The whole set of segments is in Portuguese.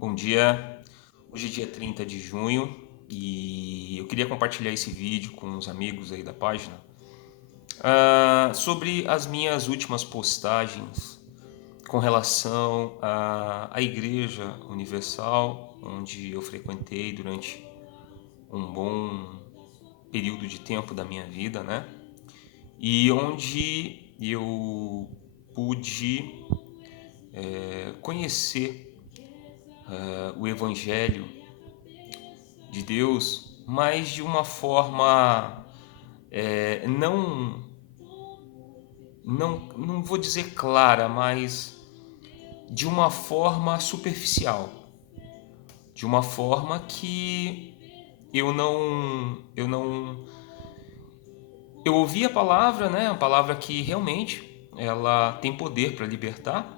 Bom dia, hoje é dia 30 de junho e eu queria compartilhar esse vídeo com os amigos aí da página sobre as minhas últimas postagens com relação à Igreja Universal, onde eu frequentei durante um bom período de tempo da minha vida, né? E onde eu pude conhecer o Evangelho de Deus, mas de uma forma não vou dizer clara, mas de uma forma superficial, de uma forma que eu ouvi a palavra, né? A palavra que realmente ela tem poder para libertar,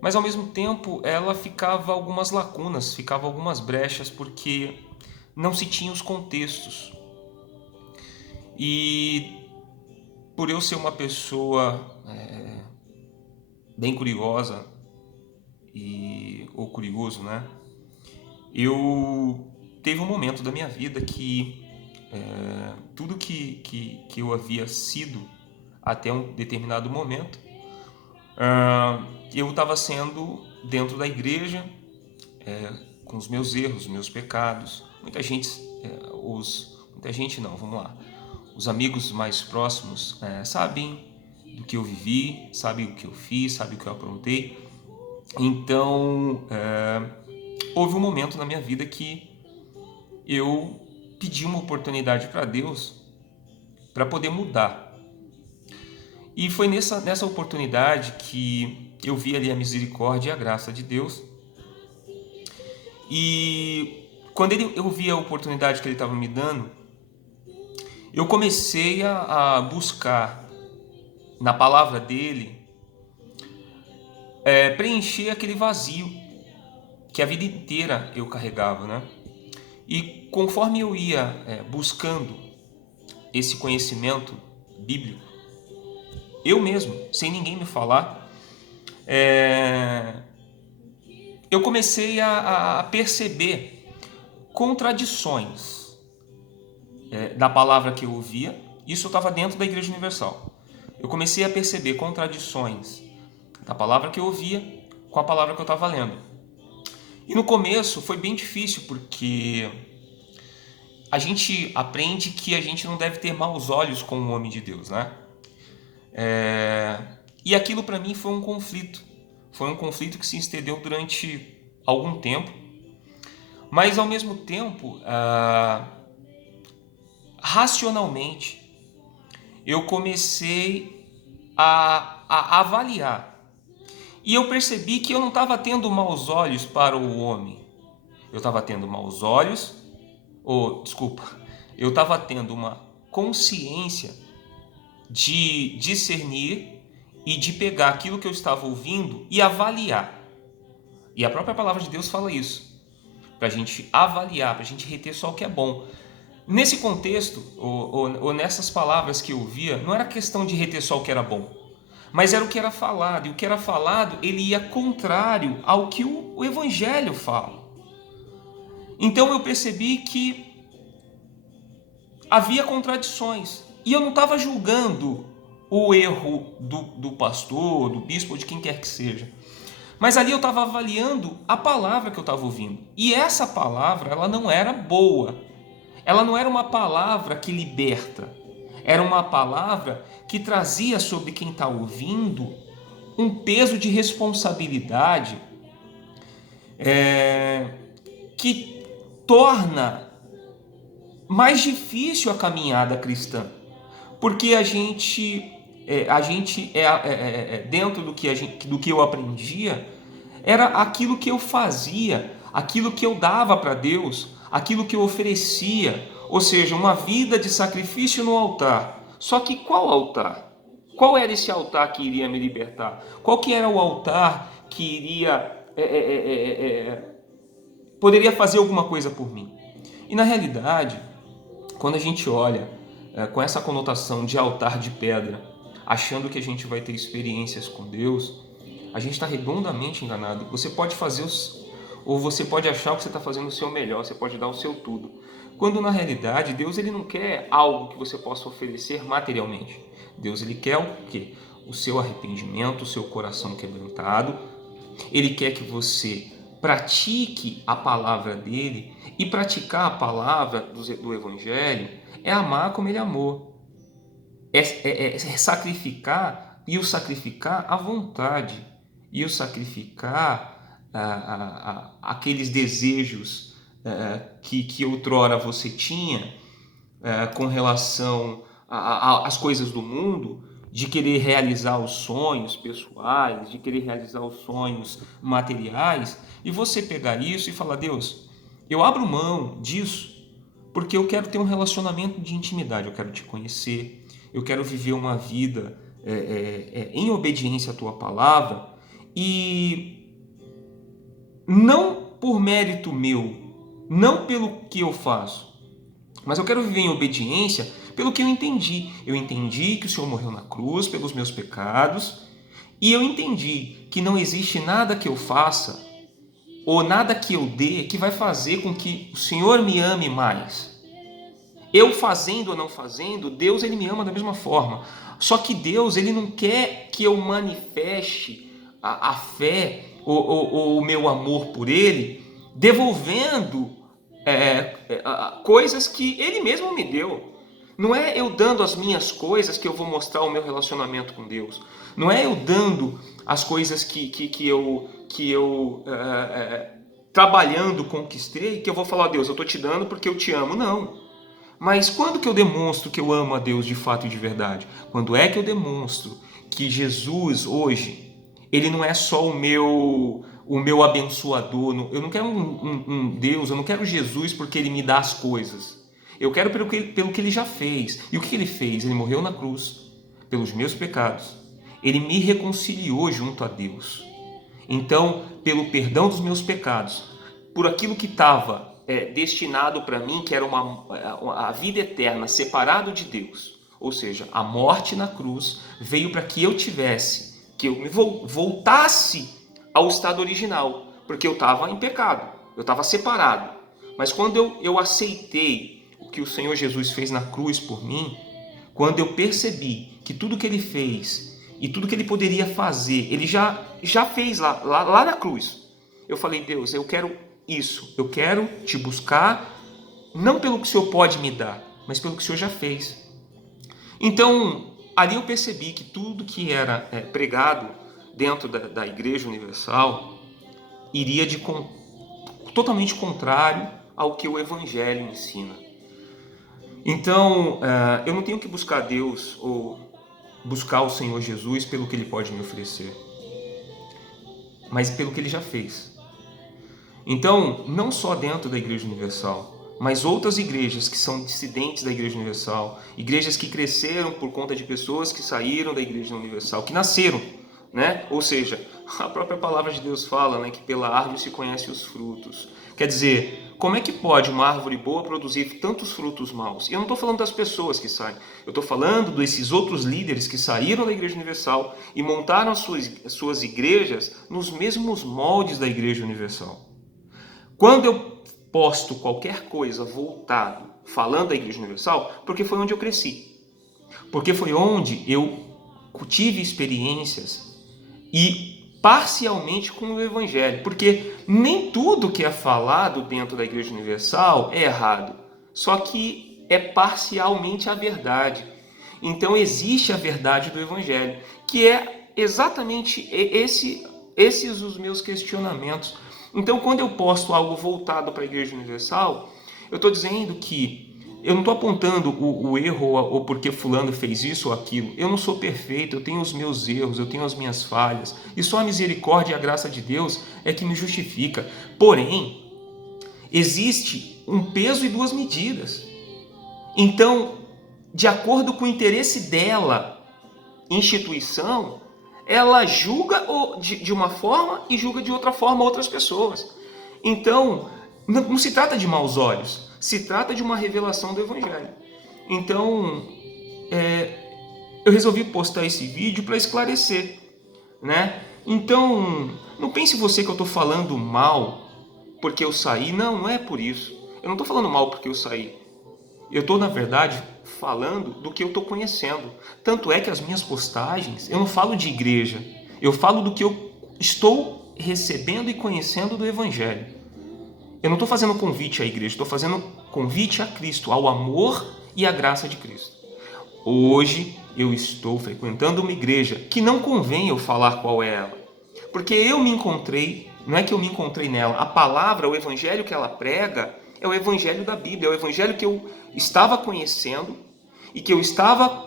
mas ao mesmo tempo ela ficava algumas lacunas, ficava algumas brechas porque não se tinha os contextos. E por eu ser uma pessoa bem curiosa ou curioso, né? Eu teve um momento da minha vida que tudo que eu havia sido até um determinado momento, eu estava sendo dentro da igreja, com os meus erros, os meus pecados. Muita gente não, vamos lá. Os amigos mais próximos sabem do que eu vivi, sabem o que eu fiz, sabem o que eu aprontei. Então, houve um momento na minha vida que eu pedi uma oportunidade para Deus para poder mudar. E foi nessa oportunidade que eu vi ali a misericórdia e a graça de Deus. E quando eu vi a oportunidade que ele estava me dando, eu comecei a buscar na palavra dele preencher aquele vazio que a vida inteira eu carregava, né? E conforme eu ia buscando esse conhecimento bíblico, eu mesmo, sem ninguém me falar, eu comecei a perceber contradições da palavra que eu ouvia. Isso eu estava dentro da Igreja Universal. Eu comecei a perceber contradições da palavra que eu ouvia com a palavra que eu estava lendo. E no começo foi bem difícil, porque a gente aprende que a gente não deve ter maus olhos com o homem de Deus, né? E aquilo para mim foi um conflito. Foi um conflito que se estendeu durante algum tempo. Mas ao mesmo tempo, racionalmente, eu comecei a avaliar. E eu percebi que eu não estava tendo maus olhos para o homem. Eu estava tendo maus olhos, eu estava tendo uma consciência de discernir e de pegar aquilo que eu estava ouvindo e avaliar. E a própria palavra de Deus fala isso, para a gente avaliar, para a gente reter só o que é bom. Nesse contexto, ou nessas palavras que eu ouvia, não era questão de reter só o que era bom, mas era o que era falado, e o que era falado ele ia contrário ao que o Evangelho fala. Então eu percebi que havia contradições, e eu não estava julgando o erro do pastor, do bispo, ou de quem quer que seja. Mas ali eu estava avaliando a palavra que eu estava ouvindo. E essa palavra, ela não era boa. Ela não era uma palavra que liberta. Era uma palavra que trazia sobre quem está ouvindo um peso de responsabilidade que torna mais difícil a caminhada cristã. Porque a gente dentro do que eu aprendia, era aquilo que eu fazia, aquilo que eu dava para Deus, aquilo que eu oferecia, ou seja, uma vida de sacrifício no altar. Só que qual altar? Qual era esse altar que iria me libertar? Qual que era o altar que iria poderia fazer alguma coisa por mim? E na realidade, quando a gente olha com essa conotação de altar de pedra, achando que a gente vai ter experiências com Deus, a gente está redondamente enganado. Você pode fazer ou você pode achar que você está fazendo o seu melhor, você pode dar o seu tudo. Quando na realidade Deus ele não quer algo que você possa oferecer materialmente. Deus ele quer o quê? O seu arrependimento, o seu coração quebrantado. Ele quer que você pratique a palavra dele, e praticar a palavra do Evangelho é amar como ele amou. É sacrificar, e o sacrificar à vontade, e o sacrificar aqueles desejos que outrora você tinha com relação às coisas do mundo, de querer realizar os sonhos pessoais, de querer realizar os sonhos materiais, e você pegar isso e falar: Deus, eu abro mão disso porque eu quero ter um relacionamento de intimidade, eu quero te conhecer, eu quero viver uma vida em obediência à tua palavra, e não por mérito meu, não pelo que eu faço, mas eu quero viver em obediência pelo que eu entendi. Eu entendi que o Senhor morreu na cruz pelos meus pecados, e eu entendi que não existe nada que eu faça ou nada que eu dê que vai fazer com que o Senhor me ame mais. Eu fazendo ou não fazendo, Deus ele me ama da mesma forma. Só que Deus ele não quer que eu manifeste a fé ou o meu amor por Ele devolvendo coisas que Ele mesmo me deu. Não é eu dando as minhas coisas que eu vou mostrar o meu relacionamento com Deus. Não é eu dando as coisas que eu trabalhando conquistei, que eu vou falar: Deus, eu estou te dando porque eu te amo. Não. Mas quando que eu demonstro que eu amo a Deus de fato e de verdade? Quando é que eu demonstro que Jesus hoje, ele não é só o meu abençoador? Eu não quero um Deus, eu não quero Jesus porque ele me dá as coisas. Eu quero pelo que ele já fez. E o que ele fez? Ele morreu na cruz pelos meus pecados. Ele me reconciliou junto a Deus. Então, pelo perdão dos meus pecados, por aquilo que estava destinado para mim, que era a vida eterna, separado de Deus, ou seja, a morte na cruz veio para que eu tivesse, que eu me voltasse ao estado original, porque eu estava em pecado, eu estava separado. Mas quando eu aceitei o que o Senhor Jesus fez na cruz por mim, quando eu percebi que tudo que ele fez e tudo que ele poderia fazer, ele já fez lá na cruz, eu falei: Deus, eu quero isso, eu quero te buscar, não pelo que o Senhor pode me dar, mas pelo que o Senhor já fez. Então, ali eu percebi que tudo que era pregado dentro da Igreja Universal iria totalmente contrário ao que o Evangelho ensina. Então, eu não tenho que buscar Deus ou buscar o Senhor Jesus pelo que Ele pode me oferecer, mas pelo que Ele já fez. Então, não só dentro da Igreja Universal, mas outras igrejas que são dissidentes da Igreja Universal, igrejas que cresceram por conta de pessoas que saíram da Igreja Universal, que nasceram, né? Ou seja, a própria palavra de Deus fala, né, que pela árvore se conhece os frutos. Quer dizer, como é que pode uma árvore boa produzir tantos frutos maus? E eu não estou falando das pessoas que saem, eu estou falando desses outros líderes que saíram da Igreja Universal e montaram as suas igrejas nos mesmos moldes da Igreja Universal. Quando eu posto qualquer coisa voltado, falando da Igreja Universal, porque foi onde eu cresci. Porque foi onde eu tive experiências e parcialmente com o Evangelho. Porque nem tudo que é falado dentro da Igreja Universal é errado. Só que é parcialmente a verdade. Então existe a verdade do Evangelho, que é exatamente esses os meus questionamentos. Então, quando eu posto algo voltado para a Igreja Universal, eu estou dizendo que eu não estou apontando o erro ou porque fulano fez isso ou aquilo. Eu não sou perfeito, eu tenho os meus erros, eu tenho as minhas falhas. E só a misericórdia e a graça de Deus é que me justifica. Porém, existe um peso e duas medidas. Então, de acordo com o interesse dela, instituição, ela julga de uma forma e julga de outra forma outras pessoas. Então, não se trata de maus olhos, se trata de uma revelação do Evangelho. Então, eu resolvi postar esse vídeo para esclarecer, né? Então, não pense você que eu estou falando mal porque eu saí. Não, não é por isso. Eu não estou falando mal porque eu saí. Eu estou, na verdade, falando do que eu estou conhecendo. Tanto é que as minhas postagens, eu não falo de igreja. Eu falo do que eu estou recebendo e conhecendo do Evangelho. Eu não estou fazendo convite à igreja, estou fazendo convite a Cristo, ao amor e à graça de Cristo. Hoje eu estou frequentando uma igreja que não convém eu falar qual é ela. Porque eu me encontrei, não é que eu me encontrei nela, a palavra, o evangelho que ela prega é o evangelho da Bíblia, é o evangelho que eu estava conhecendo e que eu estava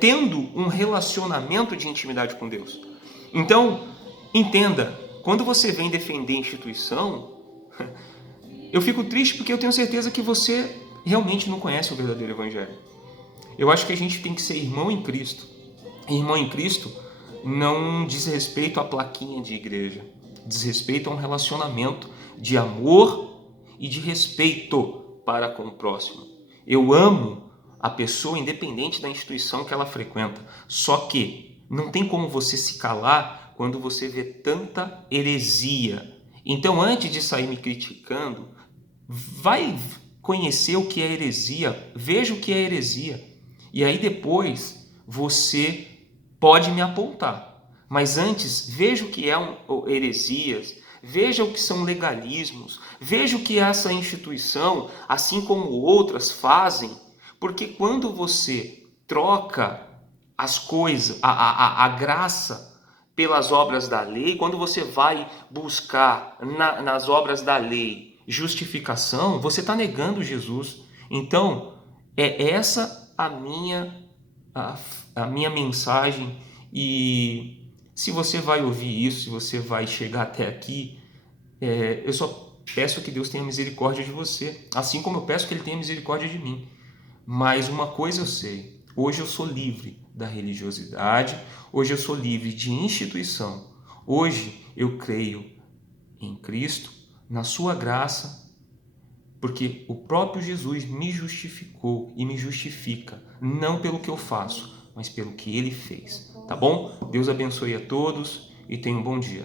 tendo um relacionamento de intimidade com Deus. Então, entenda, quando você vem defender instituição, eu fico triste porque eu tenho certeza que você realmente não conhece o verdadeiro evangelho. Eu acho que a gente tem que ser irmão em Cristo. Irmão em Cristo não diz respeito à plaquinha de igreja, diz respeito a um relacionamento de amor e de respeito para com o próximo. Eu amo a pessoa independente da instituição que ela frequenta, só que não tem como você se calar quando você vê tanta heresia. Então, antes de sair me criticando, vai conhecer o que é heresia, veja o que é heresia, e aí depois você pode me apontar. Mas antes, veja o que é heresias, veja o que são legalismos, veja o que essa instituição, assim como outras, fazem, porque quando você troca as coisas, a graça pelas obras da lei, quando você vai buscar nas obras da lei justificação, você está negando Jesus. Então, é essa a minha mensagem. E se você vai ouvir isso, se você vai chegar até aqui, eu só peço que Deus tenha misericórdia de você, assim como eu peço que Ele tenha misericórdia de mim. Mas uma coisa eu sei, hoje eu sou livre da religiosidade, hoje eu sou livre de instituição, hoje eu creio em Cristo, na sua graça, porque o próprio Jesus me justificou e me justifica, não pelo que eu faço, mas pelo que Ele fez, tá bom? Deus abençoe a todos e tenha um bom dia.